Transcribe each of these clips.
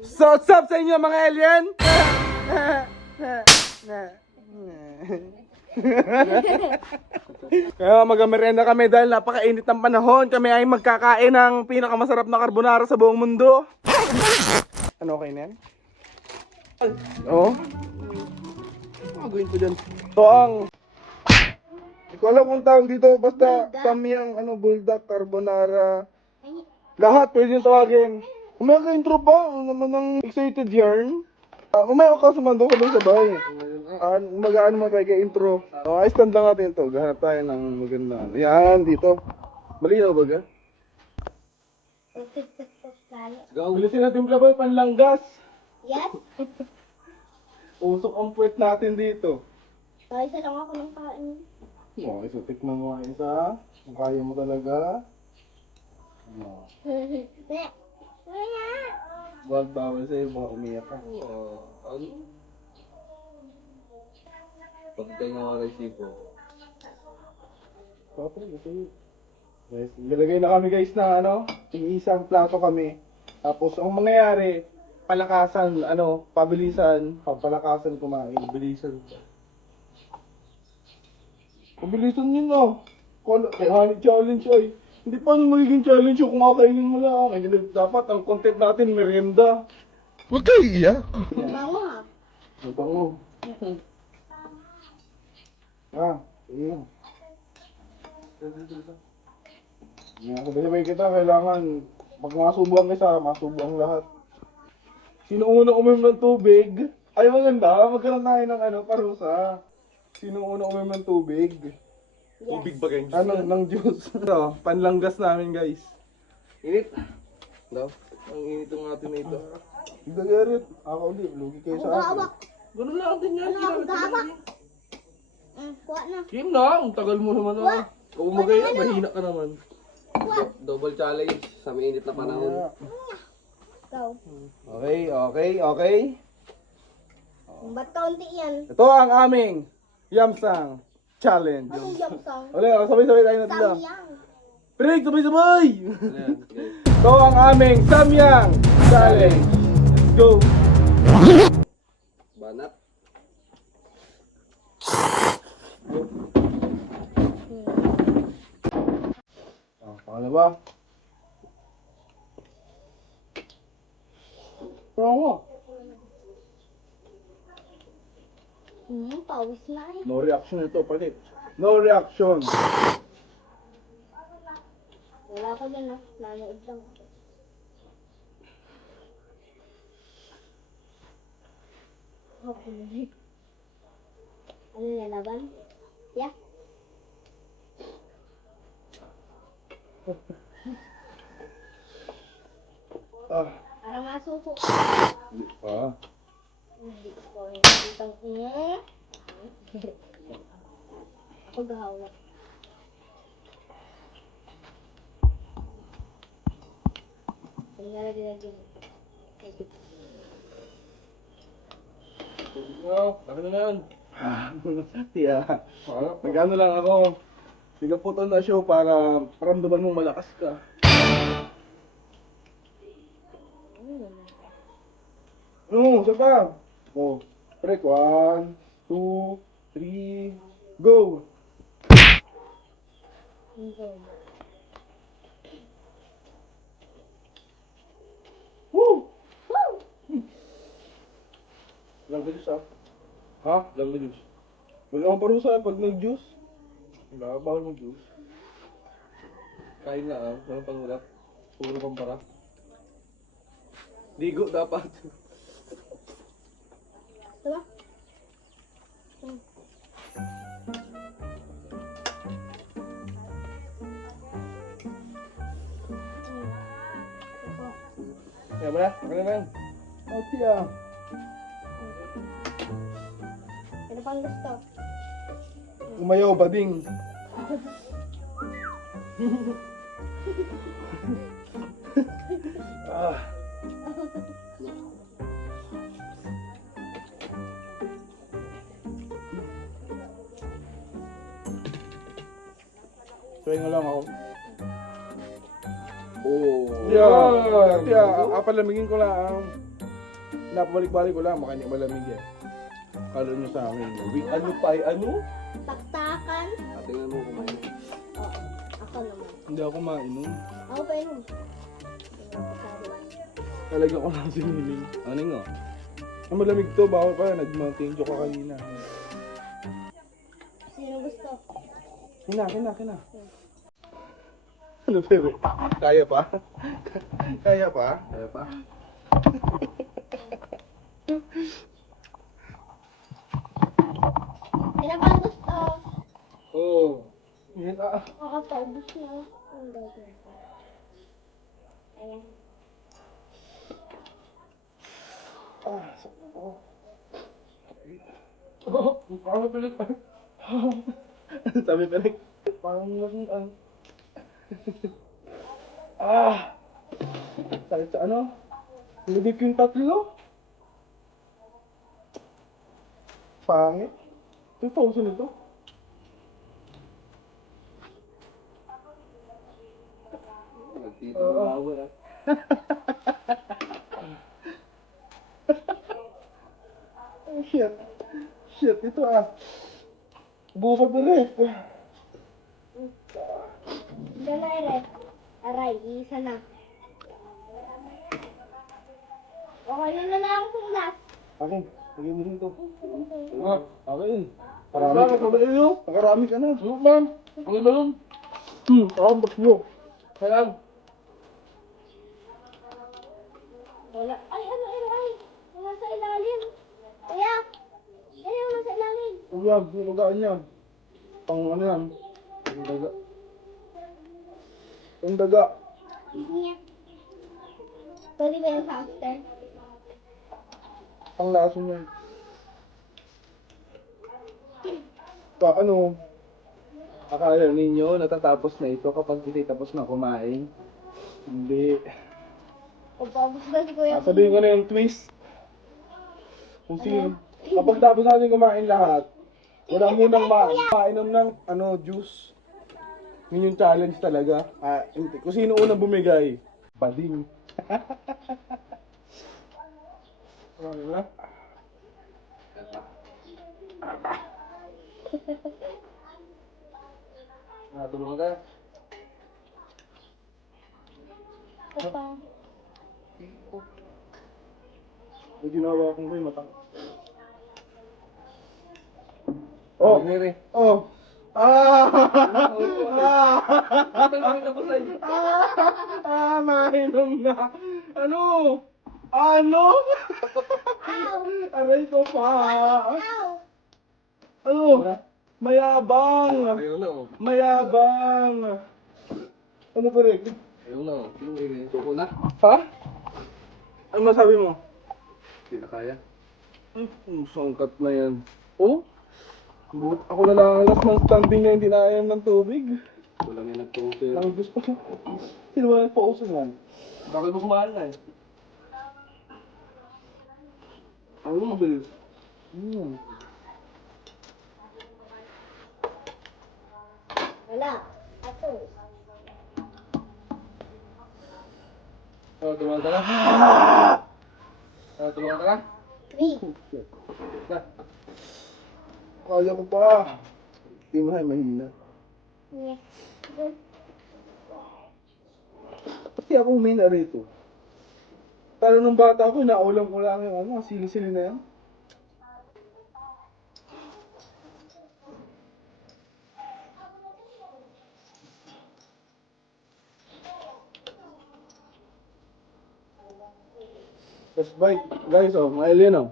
So, what's up sa inyo mga alien? Kaya mag-merienda kami dahil napakainit ng panahon. Kami ay magkakain ng pinakamasarap na carbonara sa buong mundo. Ano, okay na yan? Oo. Ano gawin ko dyan? Ito ang... Hindi ko alam kung tawag dito. Basta samyang bulldog, carbonara. Lahat pwede yung tawagin. Umaya ka intro pa. Ano naman ang excited yarn? Umaya ka sumando ka doon sa bahay. Mag-ano mo tayo kay intro. Ay, stand lang natin ito. Gahanap tayo ng maganda. Yan, dito. Malinaw ba ga? Bilisin natin yung plabay, panlanggas. Yes? Usok ang puwet natin dito. Isa lang ako ng kain. Okay, so tikman mo nga isa. Kung kaya mo talaga. Wag bawal sa'yo, baka umiyak ka. Pagkay nga wala sipo. Papa, guys, nilagay na kami guys na isang plato kami. Tapos ang mangyayari, palakasan, pabilisan, papalakasan kumain. Bilisan. Pabilisan yun Kaya challenge ay. Hindi pa magiging challenge yung kumakainin mo lang. Hindi dapat ang content natin merienda. Huwag kayo iiyak. Bango ha. Ang bango. Iya. Sabay-sabay kita, kailangan pag masubo ang isa, masubo ang lahat. Sino una uminom ng tubig? Ay, maganda, magkaroon tayo ng parusa. Sino una uminom ng tubig? Tubig ba ganyan? Ng juice. Panlanggas namin guys. Init. Daw. Ang init ng atin na ito. Hindi garit. Ako ulit, lugi kayo Ako sa akin. gawak. Ganun lang din yan. Ano ako gawak? Kuha na. Kim na. Ang tagal mo naman Kung umagay yan, mahina ka naman. Double challenge sa mainit na panahon. Go. Okay. Ba't kaunti yan? Ito ang aming Yamsang Challenge. Anong yamsang? Wala, sabay-sabay tayo natin lang. Samyang. Break, sabay-sabay! Ayan. Ito ang aming Samyang Challenge. Let's go! Banat. Pangalawa. Pangalawa. Pawis na eh. No reaction ito, palit. No reaction. Wala ko dyan ah. Nanood lang. Okay. Ano yan, laban? Yeah. Para masuko. Hindi pa. Hindi ko yung Ako gahawak. Lagi. Laki na yan. Tiya. Nagano lang ako. Sigaputan na show para paramdaman mong malakas ka. Isa pa. Break. 1, 2, 3, go! Woo! Lang ka juice Ha? Lang na juice. Wala akong parusa pag nag-juice. Wala, bawal mag-juice. Kain na Walang pangulat. Puro pampara. Ligo dapat. Diba? Kaya mo na? Ano na yan? Tiya. Ano pang gusto? Umayaw, bading. Try mo lang ako. Oh. Yeah. Tiya, palamigin ko lang. Napabalik-balik ko lang, makanya malamig eh. Kalo nyo sa akin, week ano pa ay ano? Taktakan. Tingnan mo kumain. Oo. Ako naman. Hindi ako mainom. Ako pa yun. Tingnan ko sa akin. Talaga ko lang siniling. Ano nga? Ang malamig to, bawal pa, nag-mountain dew ka kanina. Sino gusto? Kina. Ano pero? Kaya pa? Kaya pa? Kaya pa? Sino pang gusto? Oo. Yan ah. Makakapaubos na. Ang gagawin ko. Ayan. Parang pilit pa. Sabi pa rin. Parang naging sakit sa ano? Lumip yung tatlo. Pangit. Ito pauso nito. Nagtito ng bawa ah. Oh, shit. Shit, ito ah. Bukod na rin. Diyan na ere. Aray, isa na. Okay na ako sa last. Akin, lagyan mo rin ito. Ah, Akin. Nakarami ka na. Ano ba? Ano ba yun? Bakit mo? kailan? Wala. Ay, ano ere? Wala sa ilalim. Kaya. Kaya wala sa ilalim. Uwag, magaan yan. Pang ano yan? Pang daga. Pang daga. Niya. Pwede ba yung after? Pang laso yan. Pa, ano? Akala ninyo natatapos na ito kapag hindi tapos na kumain? Hindi. Pagpapos ba si Kuya? Sabihin ko na yung twist. Kung sino. Kapag tapos natin kumain lahat, wala munang mainom ng juice. Yun yung challenge talaga. Kung sino unang bumigay, bading. Okay na? Tulungan ka? Papa. May ginawa akong may mata. Oh! Miri. Oh! Mainom na! Ano? Ano? Aray ko pa! Ow! Ano? Mayabang! Ayaw na oh. Mayabang! Ano pa rin? Ayaw na oh. Suko na. Ha? Ano masabi mo? Hindi na kaya. Sangkat na yan. Oh? Ako na lang ang last ng standing na hindi na ayaw ng tubig. Ito lang yung nagpo-offer. Ang gusto ko. Sino ba nagpa-uso yan? Bakit mo kumahal na eh? Ano mabilis? Wala. Ato. Tumawag ka na? Tumawag ka na? 3. Na. Kaya ko pa. Hindi mo ay mahina. Niya. Pati ako may na rito. Pero nung bata ako, naulam ko lang yung sili-sili na yan. First bite. Guys, mga alien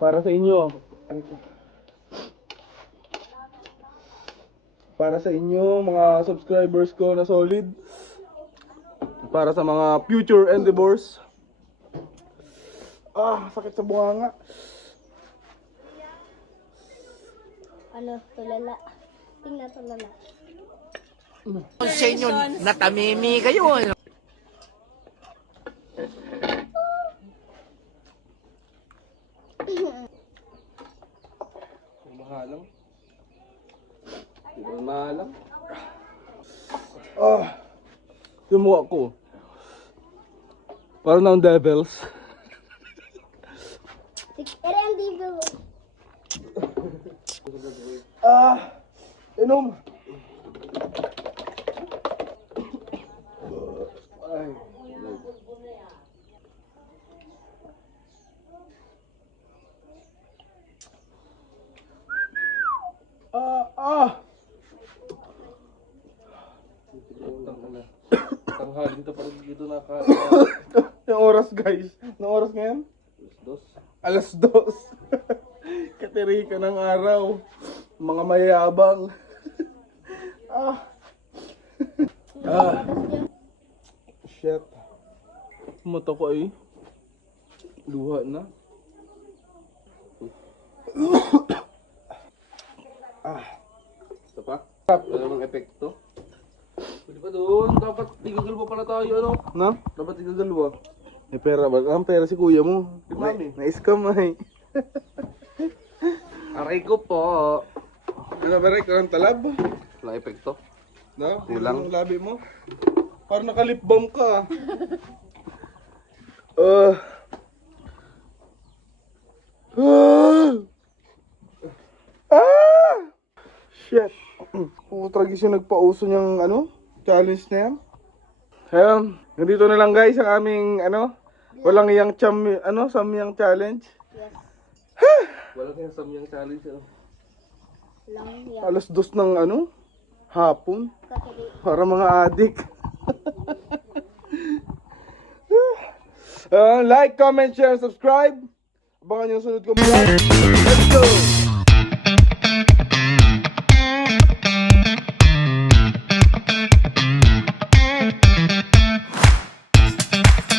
para sa inyo. Para sa inyo, mga subscribers ko na solid. Para sa mga future endeavors. Sakit sa bunganga. Ano? Tulala. Tingnan tulala. Sa inyo, natamimi kayo. Ano? Mahalang. Hindi ko mahalang. Yung mukha ko. Parang na devils. Ere ang devil. Inom. Tanghalin ka pa rin dito Yung oras guys. Yung oras ngayon? Dos. Alas 2. Katirika ng araw. Mga mayabang. Shit. Mata ko ay luha na. Ito pa? Wala namang epekto. Pwede pa doon. Dapat tigagal pa pala tayo, ano? No? Dapat tigagalwa. May pera ba? Ang pera si kuya mo. Si mami. Na-scam ay. Aray ko po. Ano ba rin? Karang talab? Wala epekto. No? Kulang. Yung labi mo? Parang naka-lip balm ka. Shit. Tragis yung nagpauso niyang challenge na yan. Ayan, nandito na lang guys ang aming walang iyang samyang challenge. Yes. Walang yung samyang challenge, ano? Lang yan. Alas 2 ng hapon. Kakiri. Para mga adik. Like, comment, share, subscribe. Abangan yung sunod ko vlog. Let's go!